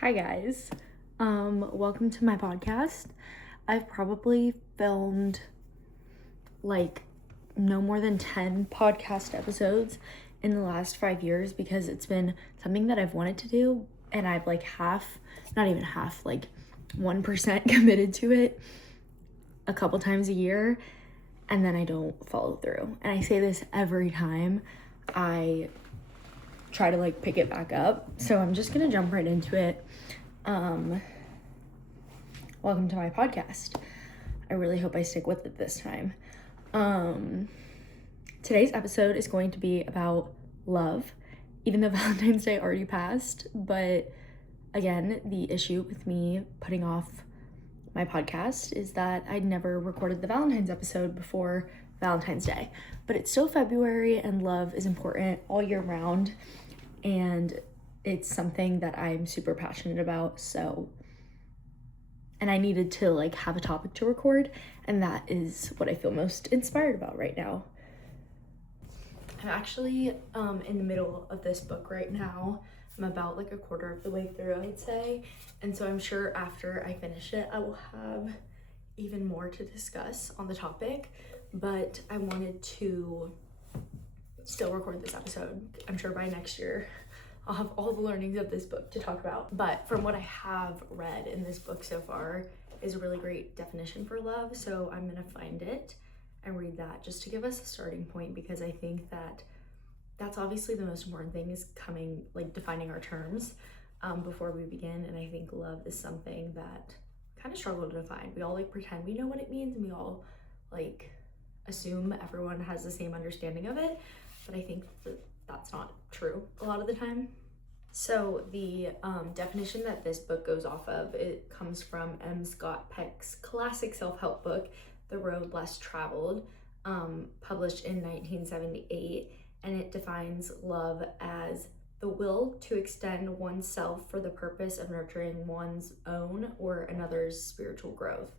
Hi guys. Welcome to my podcast. I've probably filmed like no more than 10 podcast episodes in the last 5 years because it's been something that I've wanted to do, and I've like not even half, like 1% committed to it a couple times a year, and then I don't follow through. And I say this every time I try to like pick it back up. So I'm just gonna jump right into it. Welcome to my podcast. I really hope I stick with it this time. Today's episode is going to be about love, even though Valentine's Day already passed. But again, the issue with me putting off my podcast is that I'd never recorded the Valentine's episode before Valentine's Day. But it's still February, and love is important all year round, and it's something that I'm super passionate about. And I needed to like have a topic to record, and that is what I feel most inspired about right now. I'm actually in the middle of this book right now. I'm about like a quarter of the way through, I would say. And so I'm sure after I finish it, I will have even more to discuss on the topic, but I wanted to still record this episode. I'm sure by next year I'll have all the learnings of this book to talk about. But from what I have read in this book so far is a really great definition for love. So I'm gonna find it and read that just to give us a starting point, because I think that that's obviously the most important thing, is defining our terms before we begin. And I think love is something that kind of struggle to define. We all like pretend we know what it means, and we all like assume everyone has the same understanding of it. But I think that's not true a lot of the time. So the definition that this book goes off of, it comes from M. Scott Peck's classic self-help book, The Road Less Traveled, published in 1978, and it defines love as the will to extend oneself for the purpose of nurturing one's own or another's spiritual growth.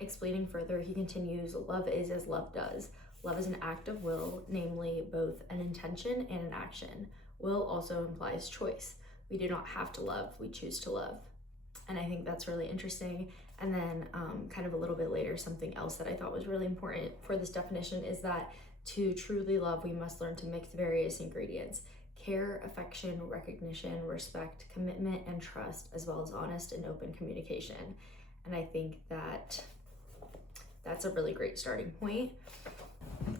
Explaining further, he continues, love is as love does. Love is an act of will, namely both an intention and an action. Will also implies choice. We do not have to love, we choose to love. And I think that's really interesting. And then kind of a little bit later, something else that I thought was really important for this definition is that to truly love, we must learn to mix various ingredients: care, affection, recognition, respect, commitment, and trust, as well as honest and open communication. And I think that that's a really great starting point.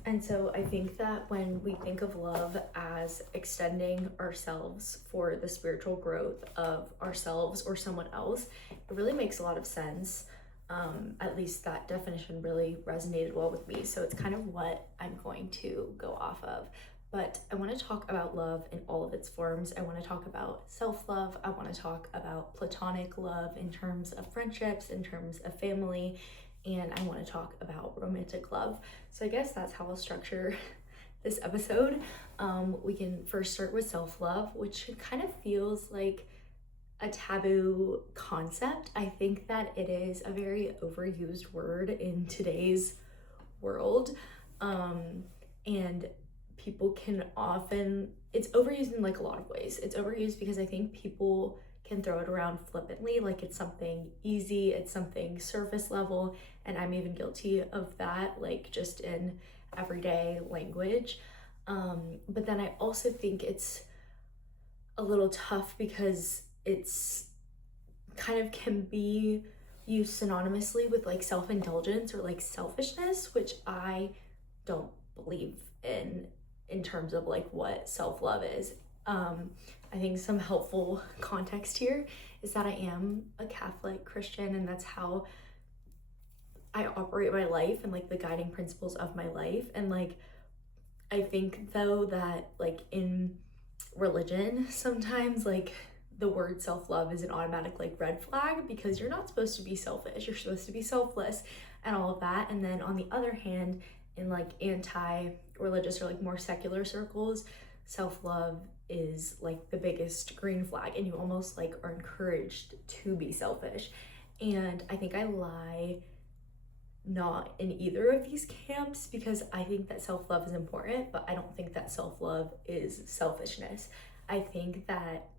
And so I think that when we think of love as extending ourselves for the spiritual growth of ourselves or someone else, it really makes a lot of sense. At least that definition really resonated well with me. So it's kind of what I'm going to go off of. But I want to talk about love in all of its forms. I want to talk about self-love. I want to talk about platonic love in terms of friendships, in terms of family, and I want to talk about romantic love. So I guess that's how I'll structure this episode. We can first start with self-love, which kind of feels like a taboo concept. I think that it is a very overused word in today's world. And people can often, it's overused in like a lot of ways. It's overused because I think people can throw it around flippantly, like it's something easy, it's something surface level, and I'm even guilty of that, like just in everyday language. But then I also think it's a little tough because it's kind of can be used synonymously with like self-indulgence or like selfishness, which I don't believe in terms of like what self-love is. I think some helpful context here is that I am a Catholic Christian, and that's how I operate my life and like the guiding principles of my life. And like, I think though that like in religion, sometimes like the word self-love is an automatic like red flag, because you're not supposed to be selfish, you're supposed to be selfless and all of that. And then on the other hand, in like anti-religious or like more secular circles, self-love is like the biggest green flag, and you almost like are encouraged to be selfish. And I think I lie not in either of these camps, because I think that self-love is important, but I don't think that self-love is selfishness. I think that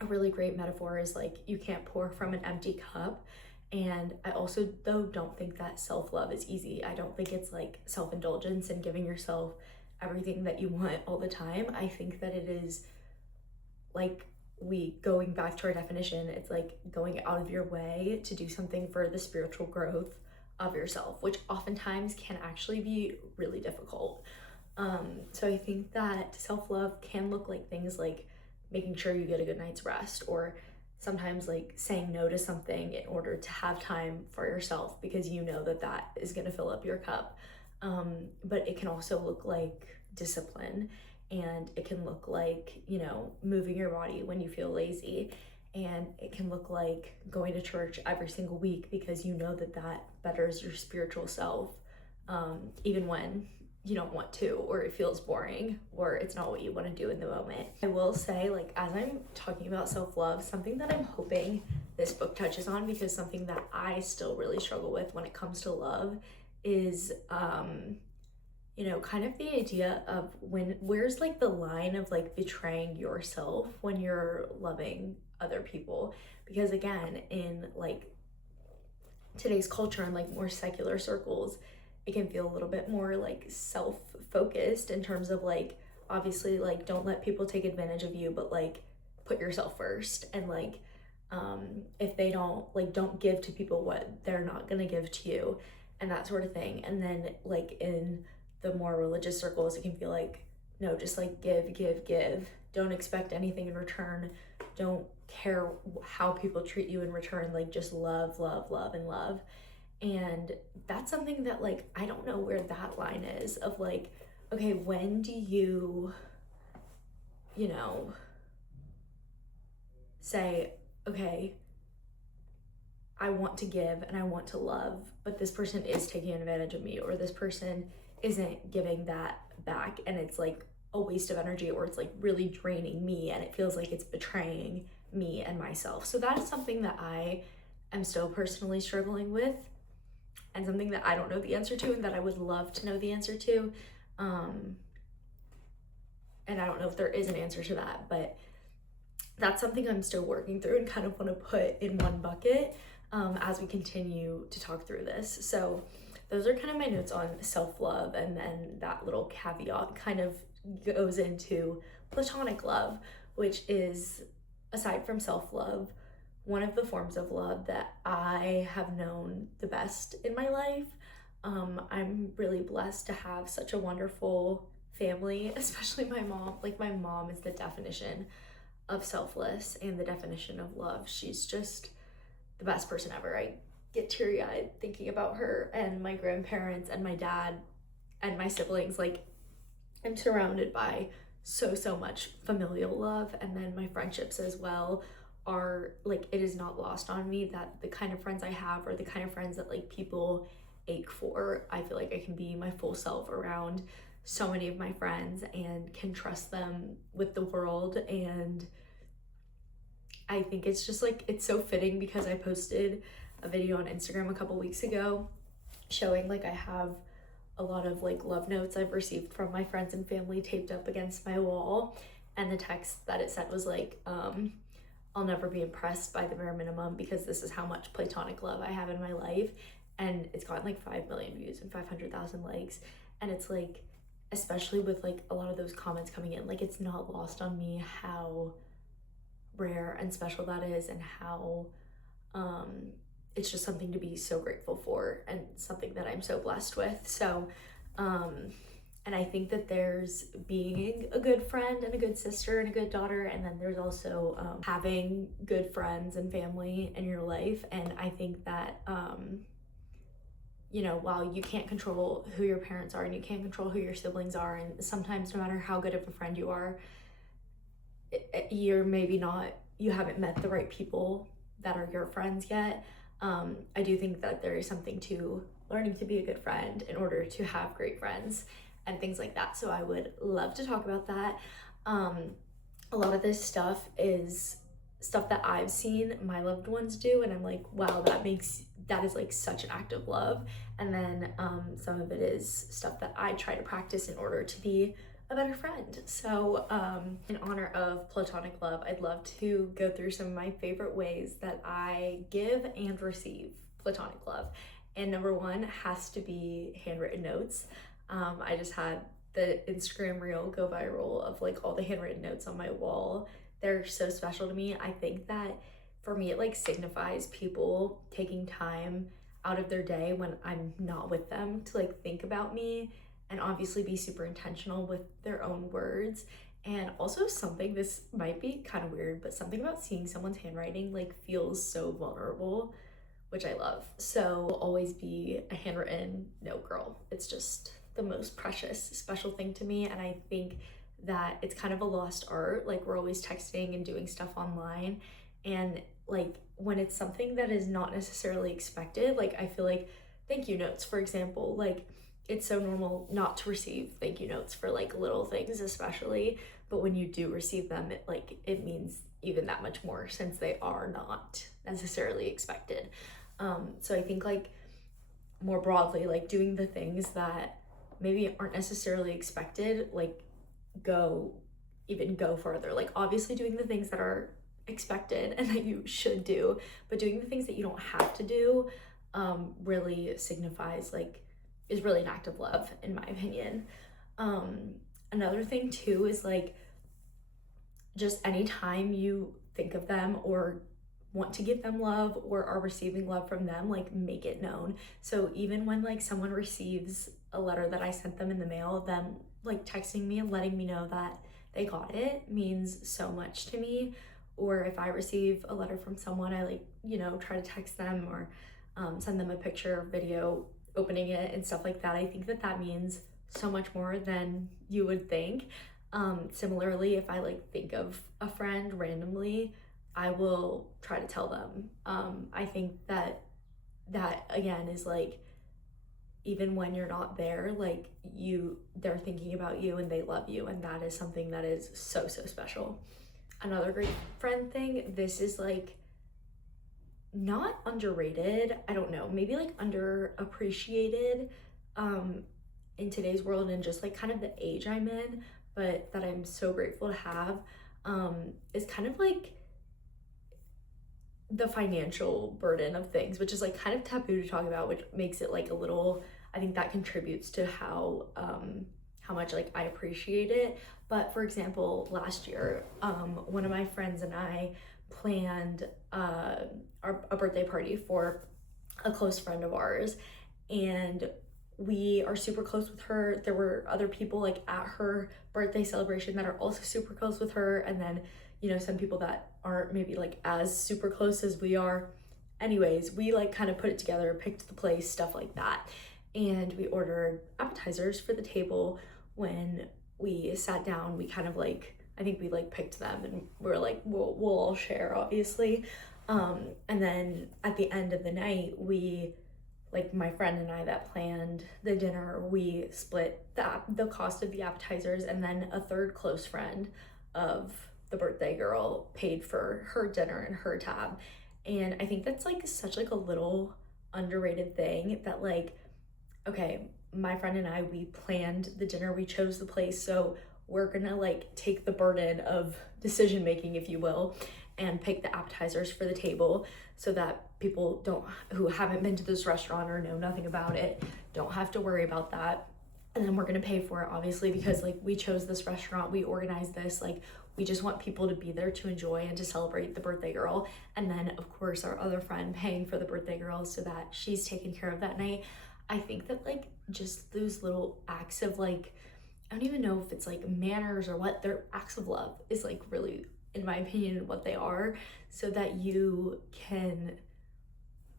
a really great metaphor is like you can't pour from an empty cup. And I also, though, don't think that self-love is easy. I don't think it's like self-indulgence and giving yourself everything that you want all the time. I think that it is like, we going back to our definition, it's like going out of your way to do something for the spiritual growth of yourself, which oftentimes can actually be really difficult. So I think that self-love can look like things like making sure you get a good night's rest, or sometimes like saying no to something in order to have time for yourself because you know that that is going to fill up your cup. But it can also look like discipline, and it can look like, you know, moving your body when you feel lazy, and it can look like going to church every single week because you know that that betters your spiritual self, even when you don't want to, or it feels boring, or it's not what you want to do in the moment. I will say, like, as I'm talking about self-love, something that I'm hoping this book touches on, because something that I still really struggle with when it comes to love is, you know, kind of the idea of where's like the line of like betraying yourself when you're loving other people. Because again, in like today's culture and like more secular circles, it can feel a little bit more like self-focused in terms of like, obviously, like, don't let people take advantage of you, but like put yourself first. And like, if they don't give to people what they're not gonna give to you, and that sort of thing. And then like in the more religious circles, it can feel like, no, just like give, don't expect anything in return, don't care how people treat you in return, like just love, and love. And that's something that, like, I don't know where that line is of like, okay, when do you know, say, okay, I want to give and I want to love, but this person is taking advantage of me, or this person isn't giving that back, and it's like a waste of energy, or it's like really draining me, and it feels like it's betraying me and myself. So that is something that I am still personally struggling with, and something that I don't know the answer to, and that I would love to know the answer to. And I don't know if there is an answer to that, but that's something I'm still working through and kind of want to put in one bucket as we continue to talk through this. So those are kind of my notes on self-love, and then that little caveat kind of goes into platonic love, which is, aside from self-love, one of the forms of love that I have known the best in my life. I'm really blessed to have such a wonderful family, especially my mom. Like, my mom is the definition of selfless and the definition of love. She's just the best person ever. I get teary-eyed thinking about her, and my grandparents and my dad and my siblings. Like, I'm surrounded by so much familial love, and then my friendships as well are like, it is not lost on me that the kind of friends I have are the kind of friends that like people ache for. I feel like I can be my full self around so many of my friends and can trust them with the world. And I think it's just like, it's so fitting because I posted a video on Instagram a couple weeks ago showing like I have a lot of like love notes I've received from my friends and family taped up against my wall, and the text that it said was like, I'll never be impressed by the bare minimum because this is how much platonic love I have in my life. And it's gotten like 5 million views and 500,000 likes. And it's like, especially with like a lot of those comments coming in, like, it's not lost on me how rare and special that is, and how it's just something to be so grateful for, and something that I'm so blessed with. So and I think that there's being a good friend and a good sister and a good daughter, and then there's also having good friends and family in your life. And I think that you know, while you can't control who your parents are and you can't control who your siblings are, and sometimes no matter how good of a friend you are, you haven't met the right people that are your friends yet. I do think that there is something to learning to be a good friend in order to have great friends and things like that. So I would love to talk about that. A lot of this stuff is stuff that I've seen my loved ones do, and I'm like, wow, that is like such an act of love. And then some of it is stuff that I try to practice in order to be a better friend. So in honor of platonic love, I'd love to go through some of my favorite ways that I give and receive platonic love. And number one has to be handwritten notes. I just had the Instagram reel go viral of like all the handwritten notes on my wall. They're so special to me. I think that for me, it like signifies people taking time out of their day when I'm not with them to like think about me and obviously be super intentional with their own words. And also something, this might be kind of weird, but something about seeing someone's handwriting like feels so vulnerable, which I love. So I'll always be a handwritten note girl. It's just the most precious, special thing to me. And I think that it's kind of a lost art. Like we're always texting and doing stuff online. And like when it's something that is not necessarily expected, like I feel like thank you notes, for example, like it's so normal not to receive thank you notes for like little things, especially, but when you do receive them, it means even that much more since they are not necessarily expected. So I think like more broadly, like doing the things that maybe aren't necessarily expected, like go further. Like obviously doing the things that are expected and that you should do, but doing the things that you don't have to do really signifies like is really an act of love in my opinion. Another thing too is like just anytime you think of them or want to give them love or are receiving love from them, like make it known. So even when like someone receives a letter that I sent them in the mail, them like texting me and letting me know that they got it means so much to me. Or if I receive a letter from someone, I like, you know, try to text them or send them a picture or video opening it and stuff like that. I think that that means so much more than you would think. Similarly, if I like think of a friend randomly, I will try to tell them. I think that again is like, even when you're not there, like they're thinking about you and they love you, and that is something that is so, so special. Another great friend thing, this is like not underrated, I don't know, maybe like underappreciated in today's world and just like kind of the age I'm in, but that I'm so grateful to have, is kind of like the financial burden of things, which is like kind of taboo to talk about, which makes it like a little, I think that contributes to how much like I appreciate it. But for example, last year, one of my friends and I planned a birthday party for a close friend of ours, and we are super close with her. There were other people like at her birthday celebration that are also super close with her, and then, you know, some people that aren't maybe like as super close as we are. Anyways, we like kind of put it together, picked the place, stuff like that, and we ordered appetizers for the table. When we sat down, we kind of like, I think we like picked them and we're like, we'll all share obviously. And then at the end of the night, we, like my friend and I that planned the dinner, we split the cost of the appetizers, and then a third close friend of the birthday girl paid for her dinner and her tab. And I think that's like such like a little underrated thing that like, okay, my friend and I, we planned the dinner, we chose the place, so we're gonna like take the burden of decision making, if you will, and pick the appetizers for the table so that people who haven't been to this restaurant or know nothing about it don't have to worry about that. And then we're gonna pay for it obviously because like we chose this restaurant, we organized this, like we just want people to be there to enjoy and to celebrate the birthday girl. And then of course our other friend paying for the birthday girl so that she's taken care of that night. I think that like just those little acts of like, I don't even know if it's like manners or what, they're acts of love is like really, in my opinion, what they are, so that you can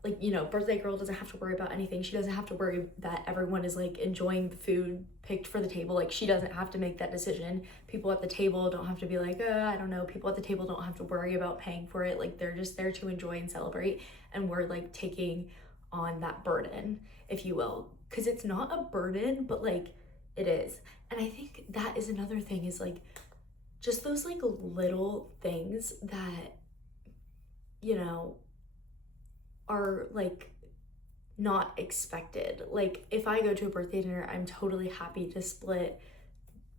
like, you know, birthday girl doesn't have to worry about anything. She doesn't have to worry that everyone is like enjoying the food picked for the table. Like she doesn't have to make that decision. People at the table don't have to be like, I don't know. People at the table don't have to worry about paying for it. Like they're just there to enjoy and celebrate. And we're like taking on that burden, if you will, because it's not a burden, but like it is. And I think that is another thing, is like just those like little things that, you know, are like not expected. Like if I go to a birthday dinner, I'm totally happy to split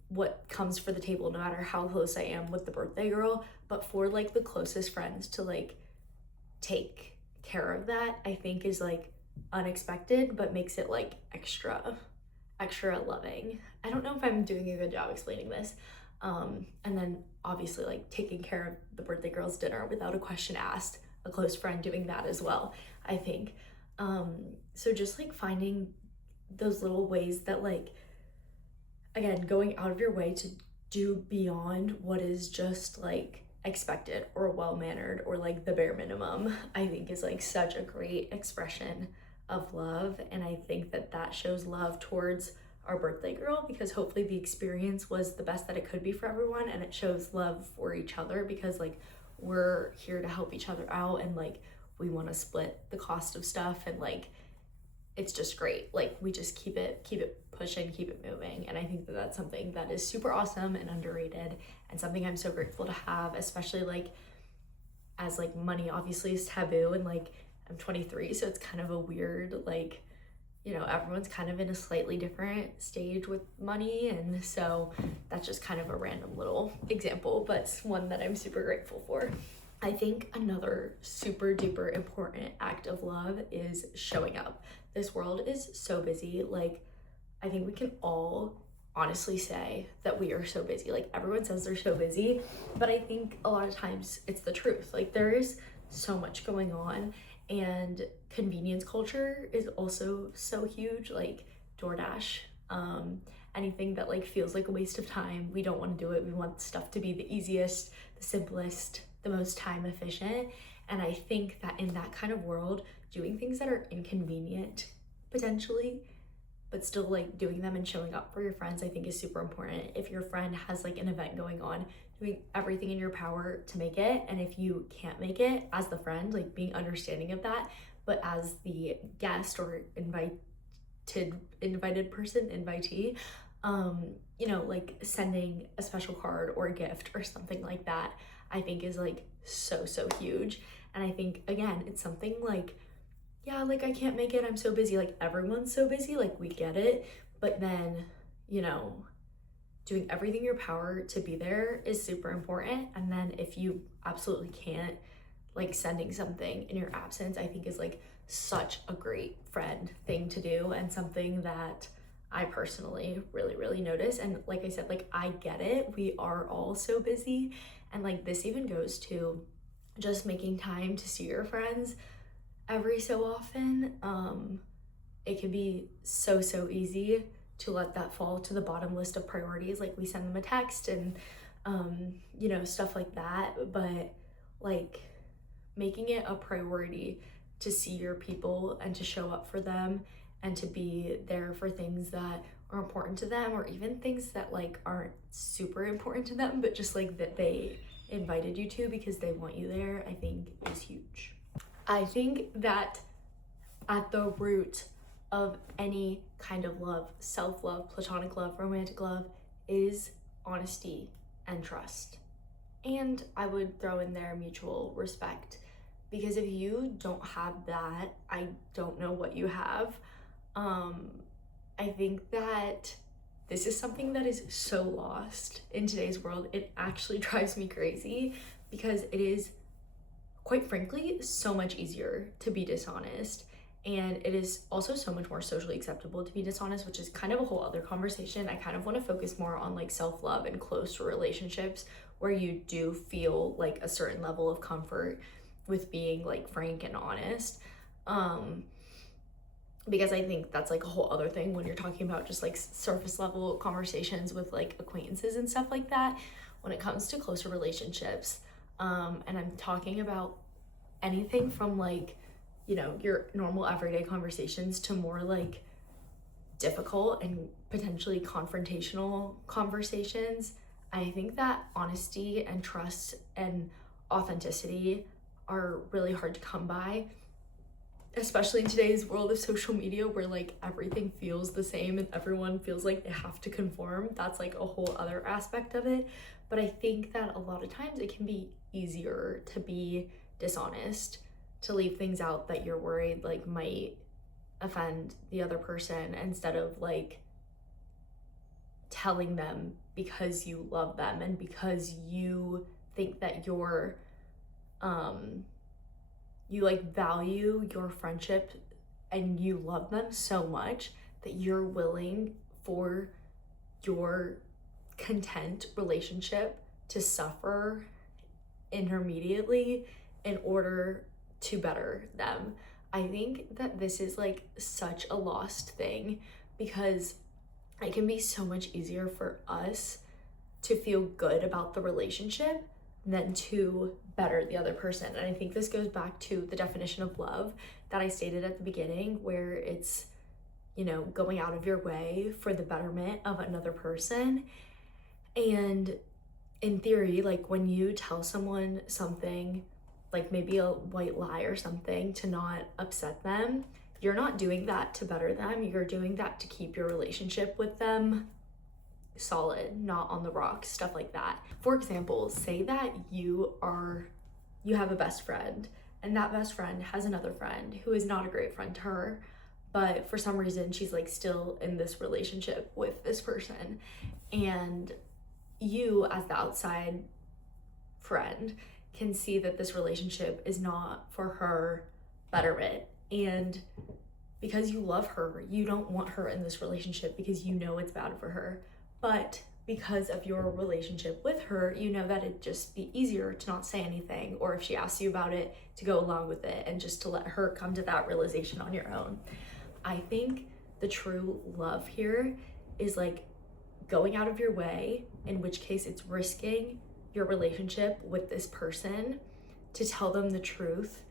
what comes for the table, no matter how close I am with the birthday girl. But for like the closest friends to like take care of that, I think is like unexpected, but makes it like extra loving. I don't know if I'm doing a good job explaining this. And then obviously like taking care of the birthday girl's dinner without a question asked, a close friend doing that as well, I think. So just like finding those little ways that like, again, going out of your way to do beyond what is just like expected or well-mannered or like the bare minimum, I think is like such a great expression of love. And I think that that shows love towards our birthday girl, because hopefully the experience was the best that it could be for everyone, and it shows love for each other because like we're here to help each other out, and like we want to split the cost of stuff, and like it's just great. Like we just keep it pushing, keep it moving. And I think that that's something that is super awesome and underrated, and something I'm so grateful to have, especially like as like money obviously is taboo, and like I'm 23, so it's kind of a weird, like, you know, everyone's kind of in a slightly different stage with money, and so that's just kind of a random little example, but it's one that I'm super grateful for. I think another super duper important act of love is showing up. This world is so busy. Like, I think we can all honestly say that we are so busy. Like, everyone says they're so busy, but I think a lot of times it's the truth. Like, there is so much going on, and convenience culture is also so huge. Like DoorDash, anything that like feels like a waste of time, we don't want to do it. We want stuff to be the easiest, the simplest, the most time efficient. And I think that in that kind of world, doing things that are inconvenient potentially, but still like doing them and showing up for your friends, I think is super important. If your friend has like an event going on, doing everything in your power to make it. And if you can't make it, as the friend, like being understanding of that, but as the guest or invited person, invitee, you know, like sending a special card or a gift or something like that, I think is like so huge. And I think, again, it's something like, yeah, like I can't make it, I'm so busy. Like everyone's so busy, like we get it. But then, you know, doing everything in your power to be there is super important. And then if you absolutely can't, like sending something in your absence, I think is like such a great friend thing to do, and something that I personally really notice. And like I said, like I get it, we are all so busy. And like this even goes to just making time to see your friends every so often. It can be so easy to let that fall to the bottom list of priorities. Like we send them a text and you know, stuff like that, but like making it a priority to see your people and to show up for them and to be there for things that are important to them, or even things that like aren't super important to them, but just like that they invited you to because they want you there, I think is huge. I think that at the root of any kind of love, self-love, platonic love, romantic love, is honesty and trust. And I would throw in there mutual respect, because if you don't have that, I don't know what you have. I think that this is something that is so lost in today's world. It actually drives me crazy, because it is, quite frankly, so much easier to be dishonest. And it is also so much more socially acceptable to be dishonest, which is kind of a whole other conversation. I kind of want to focus more on like self-love and close relationships where you do feel like a certain level of comfort with being like frank and honest. Because I think that's like a whole other thing when you're talking about just like surface level conversations with like acquaintances and stuff like that. When it comes to closer relationships, and I'm talking about anything from like, you know, your normal everyday conversations to more like difficult and potentially confrontational conversations, I think that honesty and trust and authenticity are really hard to come by, especially in today's world of social media where like everything feels the same and everyone feels like they have to conform. That's like a whole other aspect of it. But I think that a lot of times it can be easier to be dishonest, to leave things out that you're worried like might offend the other person, instead of like telling them because you love them and because you think that you like value your friendship and you love them so much that you're willing for your content relationship to suffer intermediately in order to better them. I think that this is like such a lost thing, because it can be so much easier for us to feel good about the relationship than to better the other person. And I think this goes back to the definition of love that I stated at the beginning, where it's, going out of your way for the betterment of another person. And in theory, like when you tell someone something, like maybe a white lie or something to not upset them, you're not doing that to better them. You're doing that to keep your relationship with them solid, not on the rocks, stuff like that. For example, say that you have a best friend, and that best friend has another friend who is not a great friend to her, but for some reason she's like still in this relationship with this person. And you, as the outside friend, can see that this relationship is not for her betterment. And because you love her, you don't want her in this relationship because you know it's bad for her. But because of your relationship with her, you know that it'd just be easier to not say anything, or if she asks you about it, to go along with it and just to let her come to that realization on your own. I think the true love here is like going out of your way, in which case it's risking your relationship with this person to tell them the truth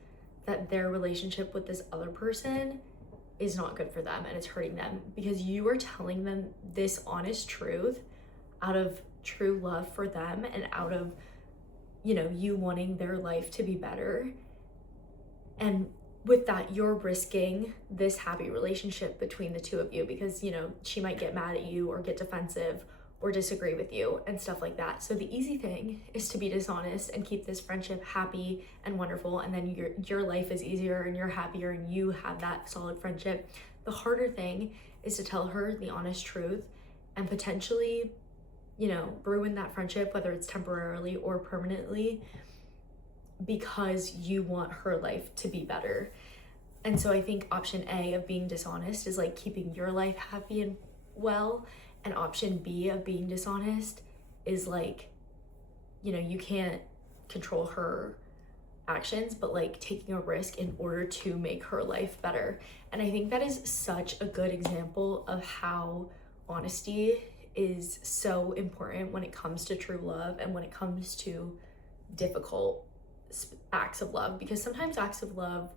that their relationship with this other person is not good for them and it's hurting them, because you are telling them this honest truth out of true love for them and out of, you wanting their life to be better. And with that, you're risking this happy relationship between the two of you, because, she might get mad at you or get defensive or disagree with you and stuff like that. So the easy thing is to be dishonest and keep this friendship happy and wonderful, and then your life is easier and you're happier and you have that solid friendship. The harder thing is to tell her the honest truth and potentially, ruin that friendship, whether it's temporarily or permanently, because you want her life to be better. And so I think option A of being dishonest is like keeping your life happy and well, and option B of being dishonest is like, you can't control her actions, but like taking a risk in order to make her life better. And I think that is such a good example of how honesty is so important when it comes to true love and when it comes to difficult acts of love, because sometimes acts of love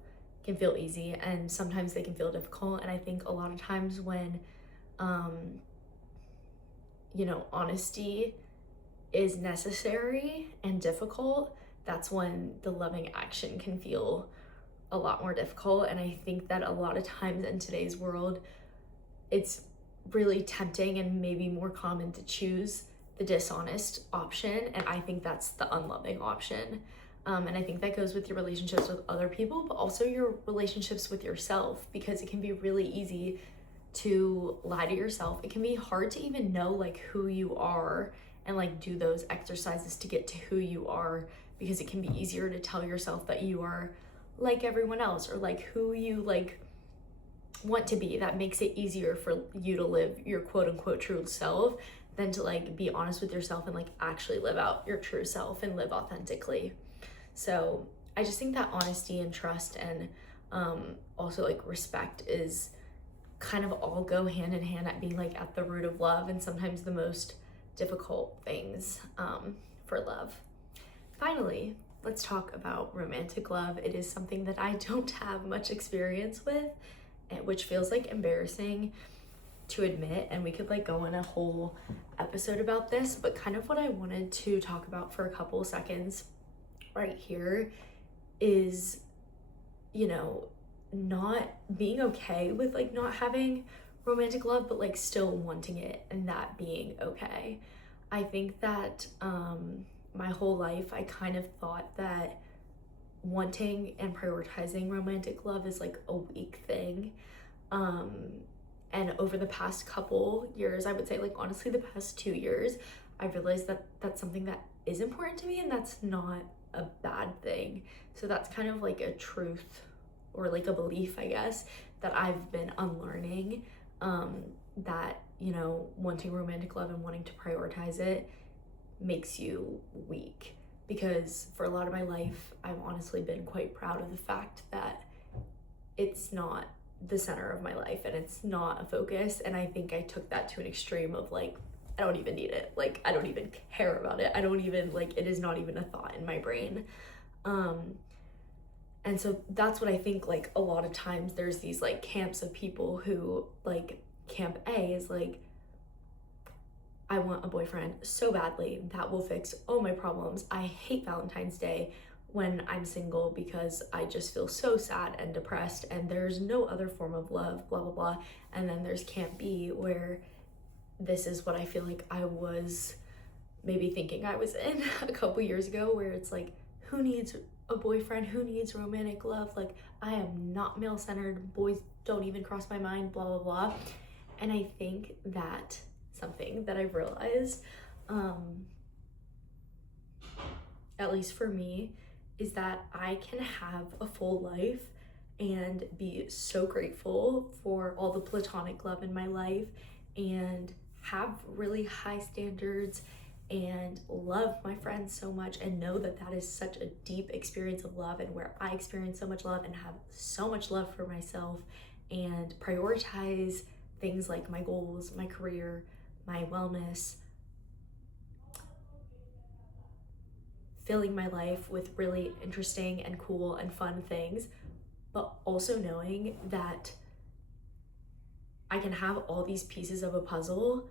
can feel easy and sometimes they can feel difficult. And I think a lot of times when honesty is necessary and difficult, that's when the loving action can feel a lot more difficult. And I think that a lot of times in today's world, it's really tempting and maybe more common to choose the dishonest option. And I think that's the unloving option. And I think that goes with your relationships with other people, but also your relationships with yourself, because it can be really easy to lie to yourself. It can be hard to even know like who you are and like do those exercises to get to who you are, because it can be easier to tell yourself that you are like everyone else or like who you like want to be. That makes it easier for you to live your quote unquote true self than to like be honest with yourself and like actually live out your true self and live authentically. So I just think that honesty and trust and also like respect is kind of all go hand in hand at being like at the root of love, and sometimes the most difficult things for love. Finally, let's talk about romantic love. It is something that I don't have much experience with, which feels like embarrassing to admit, and we could like go on a whole episode about this, but kind of what I wanted to talk about for a couple seconds right here is, not being okay with like not having romantic love, but like still wanting it and that being okay. I think that my whole life I kind of thought that wanting and prioritizing romantic love is like a weak thing. And over the past couple years, I would say like honestly the past 2 years, I've realized that that's something that is important to me and that's not a bad thing. So that's kind of like a truth or like a belief, I guess, that I've been unlearning, that, you know, wanting romantic love and wanting to prioritize it makes you weak. Because for a lot of my life, I've honestly been quite proud of the fact that it's not the center of my life and it's not a focus. And I think I took that to an extreme of like, I don't even need it. Like, I don't even care about it. I don't even, like, it is not even a thought in my brain. And so that's what I think, like, a lot of times there's these like camps of people who, like, camp A is like, I want a boyfriend so badly that will fix all my problems. I hate Valentine's Day when I'm single because I just feel so sad and depressed and there's no other form of love, blah, blah, blah. And then there's camp B where this is what I feel like I was maybe thinking I was in a couple years ago, where it's like, who needs a boyfriend? Who needs romantic love? Like, I am not male-centered. Boys don't even cross my mind, blah, blah, blah. And I think that something that I've realized, at least for me, is that I can have a full life and be so grateful for all the platonic love in my life and have really high standards and love my friends so much and know that that is such a deep experience of love and where I experience so much love and have so much love for myself and prioritize things like my goals, my career, my wellness, filling my life with really interesting and cool and fun things, but also knowing that I can have all these pieces of a puzzle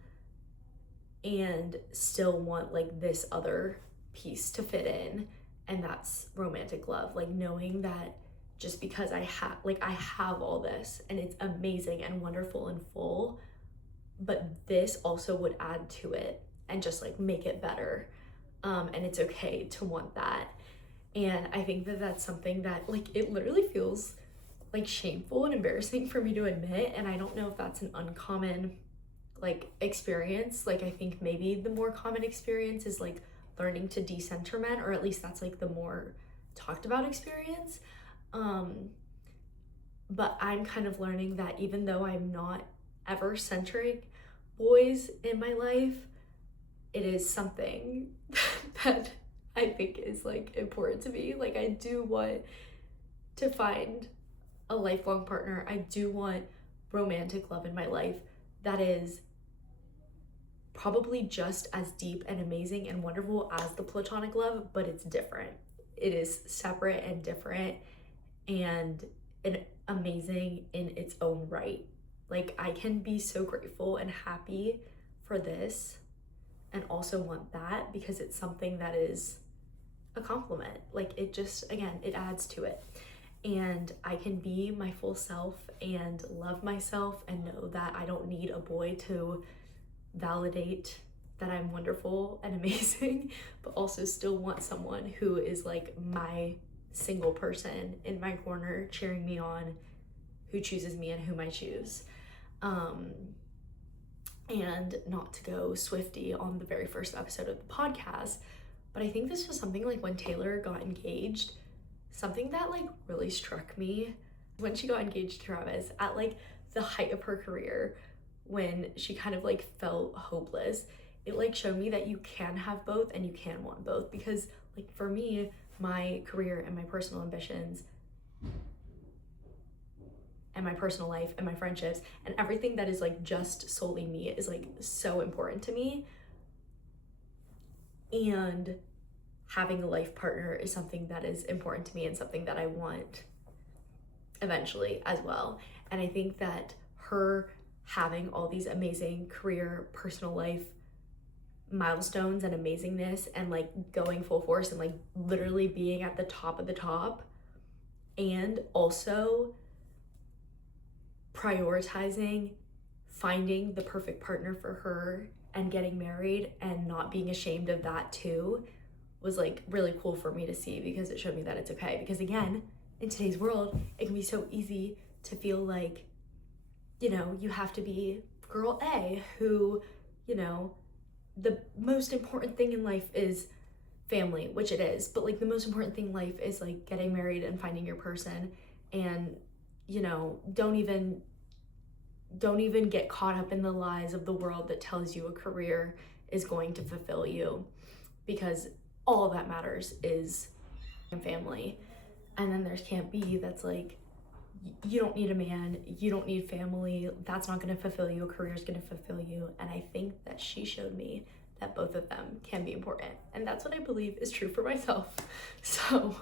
and still want like this other piece to fit in, and that's romantic love. Like knowing that just because I have all this and it's amazing and wonderful and full, but this also would add to it and just like make it better. And it's okay to want that. And I think that that's something that like it literally feels like shameful and embarrassing for me to admit, and I don't know if that's an uncommon like experience. Like I think maybe the more common experience is like learning to decenter men, or at least that's like the more talked about experience. But I'm kind of learning that even though I'm not ever centering boys in my life, it is something that I think is like important to me. Like I do want to find a lifelong partner. I do want romantic love in my life that is probably just as deep and amazing and wonderful as the platonic love, but it's different. It is separate and different and amazing in its own right. Like I can be so grateful and happy for this and also want that because it's something that is a compliment. Like it just, again, it adds to it. And I can be my full self and love myself and know that I don't need a boy to validate that I'm wonderful and amazing, but also still want someone who is like my single person in my corner cheering me on, who chooses me and whom I choose. And not to go Swiftie on the very first episode of the podcast, but I think this was something like when Taylor got engaged, something that like really struck me when she got engaged to Travis at like the height of her career, when she kind of like felt hopeless. It like showed me that you can have both and you can want both, because like for me, my career and my personal ambitions and my personal life and my friendships and everything that is like just solely me is like so important to me. And having a life partner is something that is important to me and something that I want eventually as well. And I think that her having all these amazing career, personal life milestones and amazingness and like going full force and like literally being at the top of the top, and also prioritizing finding the perfect partner for her and getting married and not being ashamed of that too, was like really cool for me to see, because it showed me that it's okay. Because again, in today's world, it can be so easy to feel like you know, you have to be girl A who, you know, the most important thing in life is family, which it is, but like the most important thing in life is like getting married and finding your person. And, you know, don't even get caught up in the lies of the world that tells you a career is going to fulfill you, because all that matters is family. And then there's Camp B that's like, you don't need a man, you don't need family, that's not going to fulfill you, a career is going to fulfill you. And I think that she showed me that both of them can be important, and that's what I believe is true for myself. So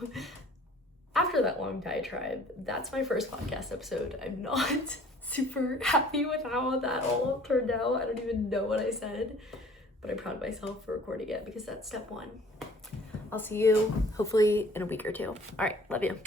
after that long diatribe, that's my first podcast episode. I'm not super happy with how that all turned out. I don't even know what I said, but I'm proud of myself for recording it because that's step one. I'll see you hopefully in a week or two. All right, love you.